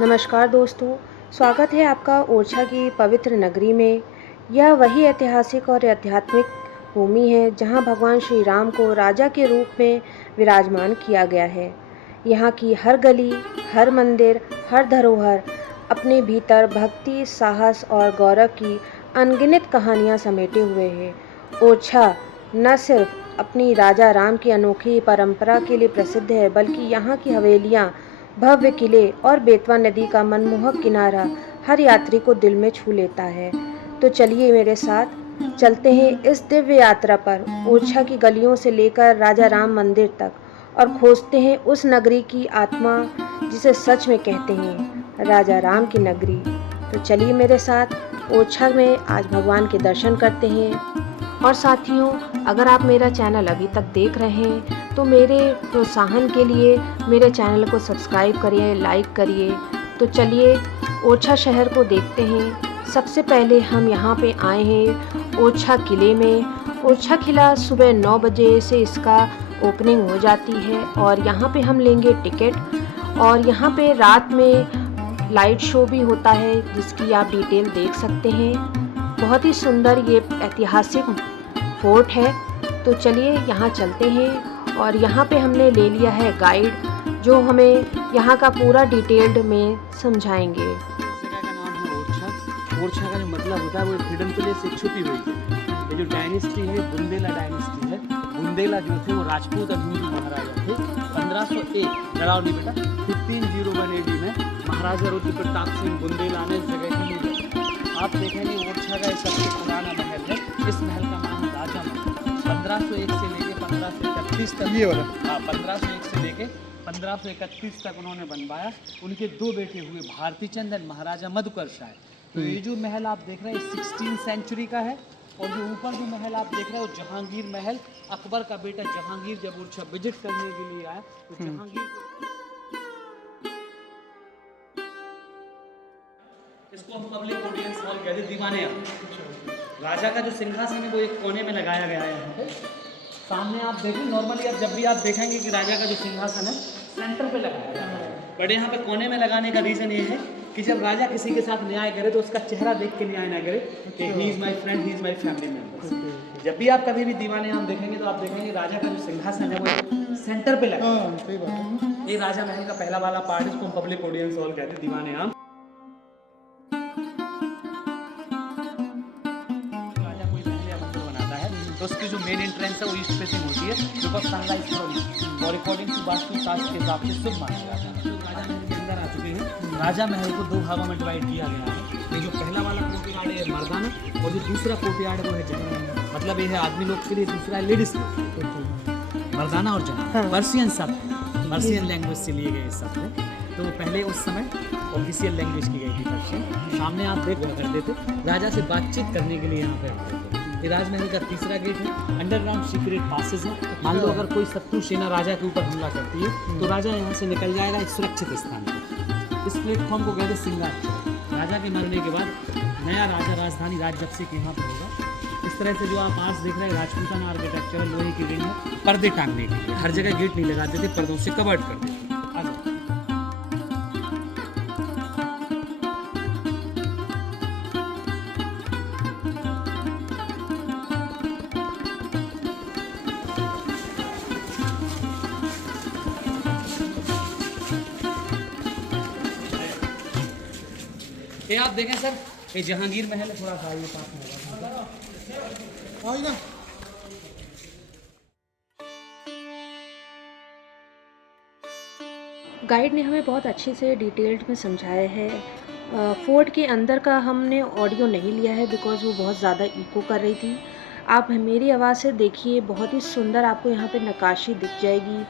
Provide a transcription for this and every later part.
नमस्कार दोस्तों, स्वागत है आपका ओरछा की पवित्र नगरी में। यह वही ऐतिहासिक और आध्यात्मिक भूमि है जहां भगवान श्री राम को राजा के रूप में विराजमान किया गया है। यहाँ की हर गली, हर मंदिर, हर धरोहर अपने भीतर भक्ति, साहस और गौरव की अनगिनत कहानियाँ समेटे हुए है। ओरछा न सिर्फ अपनी राजा राम की अनोखी परंपरा के लिए प्रसिद्ध है, बल्कि यहाँ की हवेलियाँ, भव्य किले और बेतवा नदी का मनमोहक किनारा हर यात्री को दिल में छू लेता है। तो चलिए मेरे साथ चलते हैं इस दिव्य यात्रा पर, ओरछा की गलियों से लेकर राजा राम मंदिर तक, और खोजते हैं उस नगरी की आत्मा जिसे सच में कहते हैं राजा राम की नगरी। तो चलिए मेरे साथ ओरछा में आज भगवान के दर्शन करते हैं। और साथियों, अगर आप मेरा चैनल अभी तक देख रहे हैं तो मेरे प्रोत्साहन के लिए मेरे चैनल को सब्सक्राइब करिए, लाइक करिए। तो चलिए ओरछा शहर को देखते हैं। सबसे पहले हम यहाँ पे आए हैं ओरछा किले में। ओरछा किला सुबह 9 बजे से इसका ओपनिंग हो जाती है और यहाँ पे हम लेंगे टिकट। और यहाँ पे रात में लाइट शो भी होता है जिसकी आप डिटेल देख सकते हैं। बहुत ही सुंदर ये ऐतिहासिक फोर्ट है। तो चलिए यहाँ चलते हैं और यहाँ पे हमने ले लिया है गाइड जो हमें यहाँ का पूरा डिटेल्ड में समझाएंगे। इस जगह का नाम है ओरछा। ओरछा का जो मतलब होता है वो फिडन किले से छुपी हुई है। ये जो डायनेस्टी है बुंदेला डायनेस्टी है। बुंदेला जो थे वो राजपूत और हिंदू महाराजा थे। 1501 लड़ाओ नहीं बेटा 1501 AD में महाराजा रुद्र प्रताप सिंह बुंदेला ने इस जगह की नींव रखी। आप देखेंगे ओरछा का सबसे पुराना महल है। इस महल का नाम है राजा महल। 1501 से लेके 1531 तक, ये वाला, हाँ, 1501 से लेके 1531 तक उन्होंने बनवाया। उनके दो बेटे हुए भारती चंद और महाराजा मधुकर शाह। तो ये जो महल आप देख रहे हैं 16th सेंचुरी का है। और जो ऊपर जो महल आप देख रहे हो जहांगीर महल, अकबर का बेटा जहांगीर जब ओरछा विजिट करने के लिए आया तो जहांगीर इसको हम पब्लिक ऑडियंस हॉल कहते हैं। दीवाने राजा का जो सिंहासन है वो एक कोने में लगाया गया है। यहाँ पे सामने आप देखें, नॉर्मली आप जब भी आप देखेंगे कि राजा का जो सिंहासन है सेंटर पे लगाया गया है, बट यहाँ पे कोने में लगाने का रीज़न ये है कि जब राजा किसी के साथ न्याय करे तो उसका चेहरा देख के न्याय ना करे कि he is my friend, he is my family member. जब भी आप कभी भी दीवाने आम देखेंगे तो आप देखेंगे राजा का जो सिंहासन है वो सेंटर पे लगा है। ये राजा महल का पहला वाला पार्ट, इसको हम पब्लिक ऑडियंस हॉल कहते हैं दीवाने आम। तो उसकी जो मेन एंट्रेंस है वो ईस्ट फेसिंग होती है बिकॉज सनराइज फ्रॉम और अकॉर्डिंग टू वास्तु शास्त्र के हिसाब से शुभ माना जाता है। राजा महल के अंदर आ चुके हैं। राजा महल को दो भागों में डिवाइड किया गया है। ये जो पहला वाला कोर्टयार्ड है मर्दाना और जो दूसरा कोर्टयार्ड है वो है जनाना। मतलब ये है आदमी लोग के लिए, दूसरा है लेडीज लोग। मर्दाना और जनाना पर्सियन शब्द, पर्सियन लैंग्वेज से लिए गए इस शब्द में। तो पहले उस समय ऑफिशियल लैंग्वेज की गई थी पर्शियन। सामने आप देख करते थे राजा से बातचीत करने के लिए यहाँ पे आते थे। ये राजमहल का तीसरा गेट है। अंडरग्राउंड सीक्रेट पासेस है। मान लो अगर कोई शत्रु सेना राजा के ऊपर हमला करती है तो राजा यहाँ से निकल जाएगा एक सुरक्षित स्थान पर। इस प्लेटफॉर्म को कहते हैं सिंहासन। राजा के मरने के बाद नया राजा राजधानी राजगप्सी के यहाँ पर होगा। इस तरह से जो आप आज देख रहे हैं राजपूताना आर्किटेक्चर, लोहे की रिंग है पर्दे टांगने के लिए। हर जगह गेट नहीं लगाते थे, पर्दों से कवर्ड कर देते। ये आप देखें सर, ये जहांगीर महल थोड़ा सा ये पास में होगा। गाइड ने हमें बहुत अच्छे से डिटेल्ड में समझाया है। फोर्ट के अंदर का हमने ऑडियो नहीं लिया है बिकॉज़ वो बहुत ज़्यादा इको कर रही थी। आप मेरी आवाज़ से देखिए, बहुत ही सुंदर आपको यहाँ पे नक्काशी दिख जाएगी।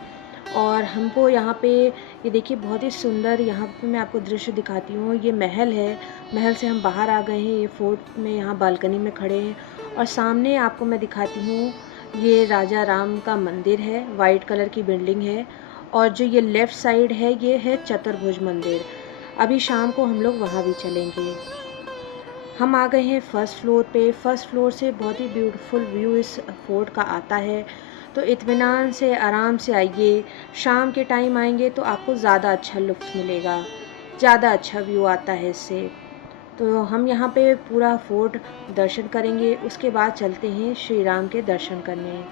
और हमको यहाँ पे ये देखिए बहुत ही सुंदर, यहाँ पे मैं आपको दृश्य दिखाती हूँ। ये महल है, महल से हम बाहर आ गए हैं। ये फोर्ट में यहाँ बालकनी में खड़े हैं और सामने आपको मैं दिखाती हूँ ये राजा राम का मंदिर है। वाइट कलर की बिल्डिंग है और जो ये लेफ़्ट साइड है ये है चतुर्भुज मंदिर। अभी शाम को हम लोग वहाँ भी चलेंगे। हम आ गए हैं फर्स्ट फ्लोर पे। फर्स्ट फ्लोर से बहुत ही ब्यूटीफुल व्यू इस फोर्ट का आता है। तो इत्मीनान से आराम से आइए। शाम के टाइम आएंगे तो आपको ज़्यादा अच्छा लुत्फ़ मिलेगा। ज़्यादा अच्छा व्यू आता है इससे। तो हम यहाँ पे पूरा फोर्ट दर्शन करेंगे, उसके बाद चलते हैं श्री राम के दर्शन करने।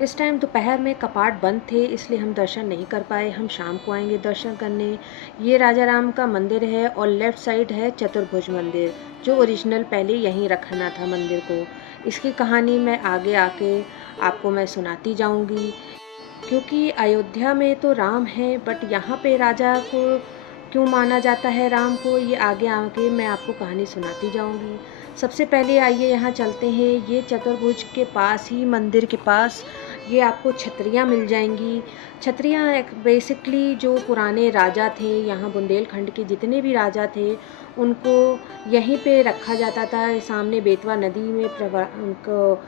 इस टाइम दोपहर में कपाट बंद थे, इसलिए हम दर्शन नहीं कर पाए। हम शाम को आएंगे दर्शन करने। ये राजा राम का मंदिर है और लेफ़्ट साइड है चतुर्भुज मंदिर, जो ओरिजिनल पहले यहीं रखना था मंदिर को। इसकी कहानी मैं आगे आके आपको मैं सुनाती जाऊंगी, क्योंकि अयोध्या में तो राम है, बट यहाँ पे राजा को क्यों माना जाता है राम को, ये आगे आके मैं आपको कहानी सुनाती जाऊंगी। सबसे पहले आइए यहाँ चलते हैं। ये चतुर्भुज के पास ही, मंदिर के पास, ये आपको छतरियाँ मिल जाएंगी। छतरियाँ बेसिकली जो पुराने राजा थे, यहाँ बुंदेलखंड के जितने भी राजा थे, उनको यहीं पे रखा जाता था। सामने बेतवा नदी में उनको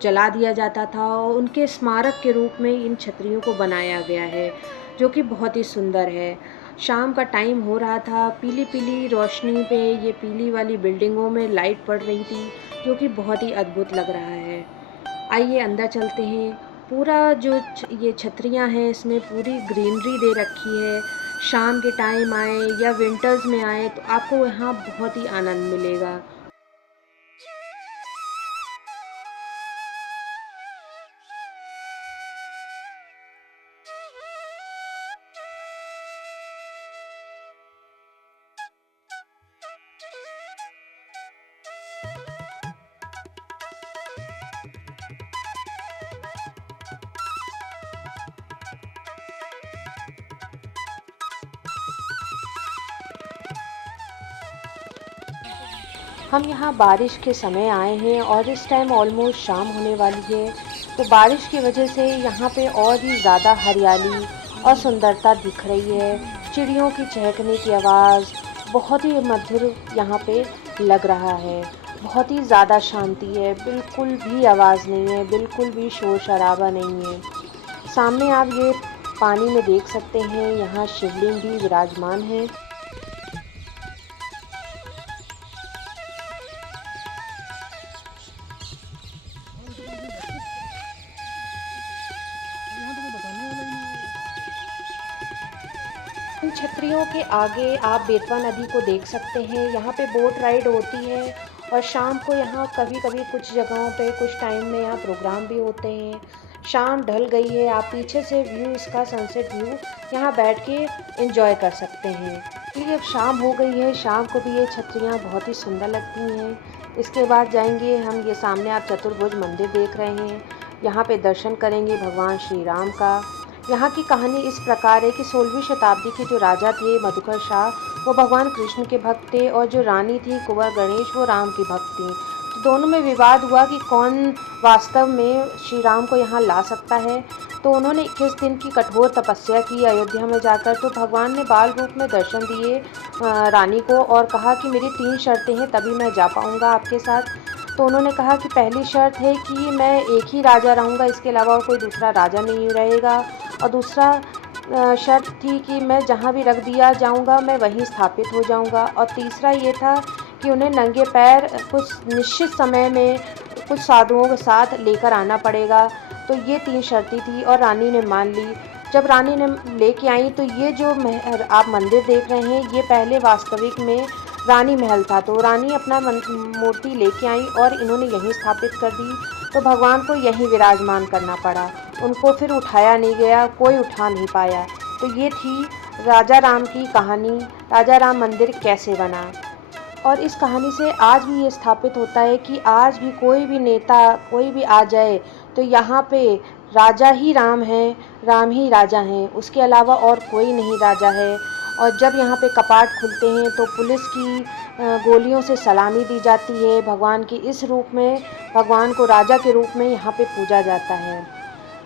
जला दिया जाता था और उनके स्मारक के रूप में इन छतरियों को बनाया गया है, जो कि बहुत ही सुंदर है। शाम का टाइम हो रहा था, पीली पीली रोशनी पे ये पीली वाली बिल्डिंगों में लाइट पड़ रही थी, जो कि बहुत ही अद्भुत लग रहा है। आइए अंदर चलते हैं। पूरा जो ये छतरियाँ हैं, इसमें पूरी ग्रीनरी दे रखी है। शाम के टाइम आए या विंटर्स में आए तो आपको यहाँ बहुत ही आनंद मिलेगा। हम यहाँ बारिश के समय आए हैं और इस टाइम ऑलमोस्ट शाम होने वाली है, तो बारिश की वजह से यहाँ पे और भी ज़्यादा हरियाली और सुंदरता दिख रही है। चिड़ियों की चहकने की आवाज़ बहुत ही मधुर यहाँ पे लग रहा है। बहुत ही ज़्यादा शांति है, बिल्कुल भी आवाज़ नहीं है, बिल्कुल भी शोर शराबा नहीं है। सामने आप ये पानी में देख सकते हैं, यहाँ शिवलिंग भी विराजमान है। इन छतरियों के आगे आप बेतवा नदी को देख सकते हैं। यहाँ पे बोट राइड होती है और शाम को यहाँ कभी कभी कुछ जगहों पे कुछ टाइम में यहाँ प्रोग्राम भी होते हैं। शाम ढल गई है, आप पीछे से व्यू, इसका सनसेट व्यू यहाँ बैठ के एंजॉय कर सकते हैं। क्योंकि अब शाम हो गई है, शाम को भी ये छतरियाँ बहुत ही सुंदर लगती हैं। इसके बाद जाएंगे हम, ये सामने आप चतुर्भुज मंदिर देख रहे हैं, यहाँ पे दर्शन करेंगे भगवान श्री राम का। यहाँ की कहानी इस प्रकार है कि 16वीं शताब्दी के जो राजा थे मधुकर शाह, वो भगवान कृष्ण के भक्त थे, और जो रानी थी कुंवर गणेश, वो राम की भक्त थी। तो दोनों में विवाद हुआ कि कौन वास्तव में श्री राम को यहाँ ला सकता है। तो उन्होंने 21 दिन की कठोर तपस्या की अयोध्या में जाकर। तो भगवान ने बाल रूप में दर्शन दिए रानी को और कहा कि मेरी 3 शर्तें हैं, तभी मैं जा पाऊँगा आपके साथ। तो उन्होंने कहा कि पहली शर्त है कि मैं एक ही राजा रहूँगा, इसके अलावा और कोई दूसरा राजा नहीं रहेगा। और दूसरा शर्त थी कि मैं जहाँ भी रख दिया जाऊँगा मैं वहीं स्थापित हो जाऊँगा। और तीसरा ये था कि उन्हें नंगे पैर कुछ निश्चित समय में कुछ साधुओं के साथ लेकर आना पड़ेगा। तो ये 3 शर्तें थी और रानी ने मान ली। जब रानी ने लेके आई तो ये जो आप मंदिर देख रहे हैं, ये पहले वास्तविक में रानी महल था। तो रानी अपना मूर्ति लेके आई और इन्होंने यहीं स्थापित कर दी। तो भगवान को यहीं विराजमान करना पड़ा, उनको फिर उठाया नहीं गया, कोई उठा नहीं पाया। तो ये थी राजा राम की कहानी, राजा राम मंदिर कैसे बना। और इस कहानी से आज भी ये स्थापित होता है कि आज भी कोई भी नेता, कोई भी आ जाए तो यहाँ पे राजा ही राम हैं, राम ही राजा हैं, उसके अलावा और कोई नहीं राजा है। और जब यहाँ पे कपाट खुलते हैं तो पुलिस की गोलियों से सलामी दी जाती है। भगवान के इस रूप में, भगवान को राजा के रूप में यहाँ पे पूजा जाता है।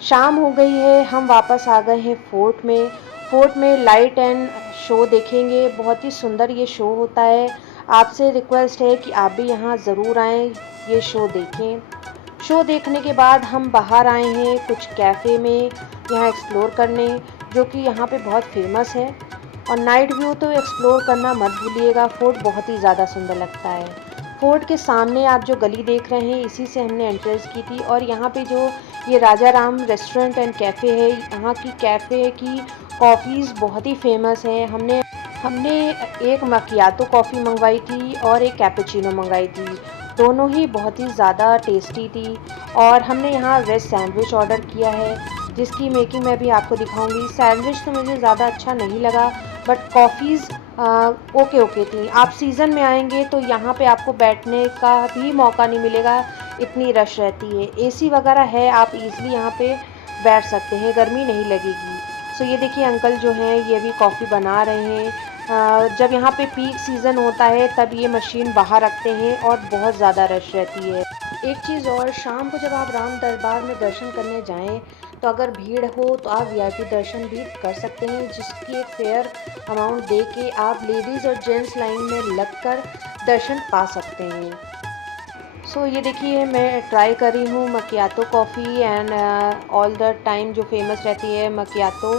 शाम हो गई है, हम वापस आ गए हैं फोर्ट में। फोर्ट में लाइट एंड शो देखेंगे, बहुत ही सुंदर ये शो होता है। आपसे रिक्वेस्ट है कि आप भी यहाँ ज़रूर आएँ, ये शो देखें। शो देखने के बाद हम बाहर आए हैं कुछ कैफ़े में यहाँ एक्सप्लोर करने, जो कि यहाँ पे बहुत फेमस है। और नाइट व्यू तो एक्सप्लोर करना मत भूलिएगा, फोर्ट बहुत ही ज़्यादा सुंदर लगता है। फोर्ट के सामने आप जो गली देख रहे हैं, इसी से हमने एंट्रेंस की थी। और यहाँ पे जो ये राजा राम रेस्टोरेंट एंड कैफ़े है, यहाँ की कैफ़े की कॉफ़ीज़ बहुत ही फेमस हैं। हमने हमने एक मकियातो कॉफ़ी मंगवाई थी और एक कैपुचिनो मंगवाई थी। दोनों ही बहुत ही ज़्यादा टेस्टी थी। और हमने यहाँ वेज सैंडविच ऑर्डर किया है, जिसकी मेकिंग मैं भी आपको दिखाऊंगी। सैंडविच तो मुझे ज़्यादा अच्छा नहीं लगा, बट कॉफ़ीज़ ओके ओके थी। आप सीज़न में आएंगे तो यहाँ पे आपको बैठने का भी मौका नहीं मिलेगा, इतनी रश रहती है। एसी वगैरह है, आप इजीली यहाँ पे बैठ सकते हैं, गर्मी नहीं लगेगी। सो ये देखिए अंकल जो हैं ये भी कॉफ़ी बना रहे हैं। जब यहाँ पे पीक सीज़न होता है तब ये मशीन बाहर रखते हैं और बहुत ज़्यादा रश रहती है। एक चीज़ और, शाम को जब आप राम दरबार में दर्शन करने जाएं तो अगर भीड़ हो तो आप वीआईपी दर्शन भी कर सकते हैं, जिसकी एक फेयर अमाउंट दे के आप लेडीज़ और जेंट्स लाइन में लगकर दर्शन पा सकते हैं। सो ये देखिए मैं ट्राई कर रही हूँ macchiato coffee and all the time जो फेमस रहती है मकियातो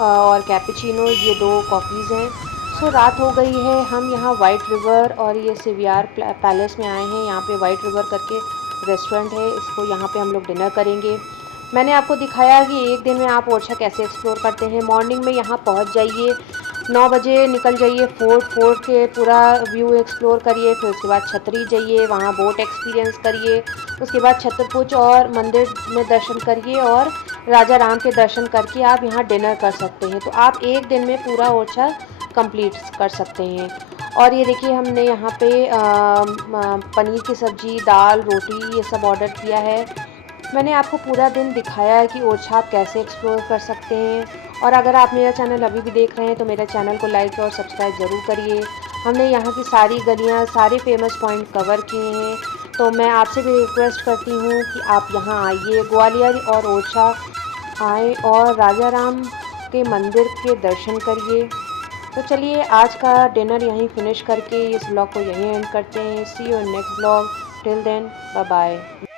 और कैपुचिनो, ये दो कॉफ़ीज़ हैं। सो रात हो गई है, हम यहाँ वाइट रिवर और ये सिवियार पैलेस में आए हैं। यहाँ पे वाइट रिवर करके रेस्टोरेंट है, इसको यहाँ पे हम लोग डिनर करेंगे। मैंने आपको दिखाया कि एक दिन में आप ओरछा कैसे एक्सप्लोर करते हैं। मॉर्निंग में यहाँ पहुँच जाइए, 9 बजे निकल जाइए फोर्ट के पूरा व्यू एक्सप्लोर करिए। फिर उसके बाद छतरी जाइए, वहाँ बोट एक्सपीरियंस करिए। उसके बाद छत्रपुज और मंदिर में दर्शन करिए और राजा राम के दर्शन करके आप यहाँ डिनर कर सकते हैं। तो आप एक दिन में पूरा ओरछा कंप्लीट कर सकते हैं। और ये देखिए हमने यहाँ पे पनीर की सब्ज़ी, दाल, रोटी ये सब ऑर्डर किया है। मैंने आपको पूरा दिन दिखाया है कि ओरछा आप कैसे एक्सप्लोर कर सकते हैं। और अगर आप मेरा चैनल अभी भी देख रहे हैं तो मेरे चैनल को लाइक और सब्सक्राइब ज़रूर करिए। हमने यहाँ की सारी गलियाँ, सारे फेमस पॉइंट कवर किए हैं। तो मैं आपसे भी रिक्वेस्ट करती हूँ कि आप यहाँ आइए, ग्वालियर और ओरछा आए और राजा राम के मंदिर के दर्शन करिए। तो चलिए आज का डिनर यहीं फिनिश करके इस ब्लॉग को यहीं एंड करते हैं। See you in next blog. Till then bye bye.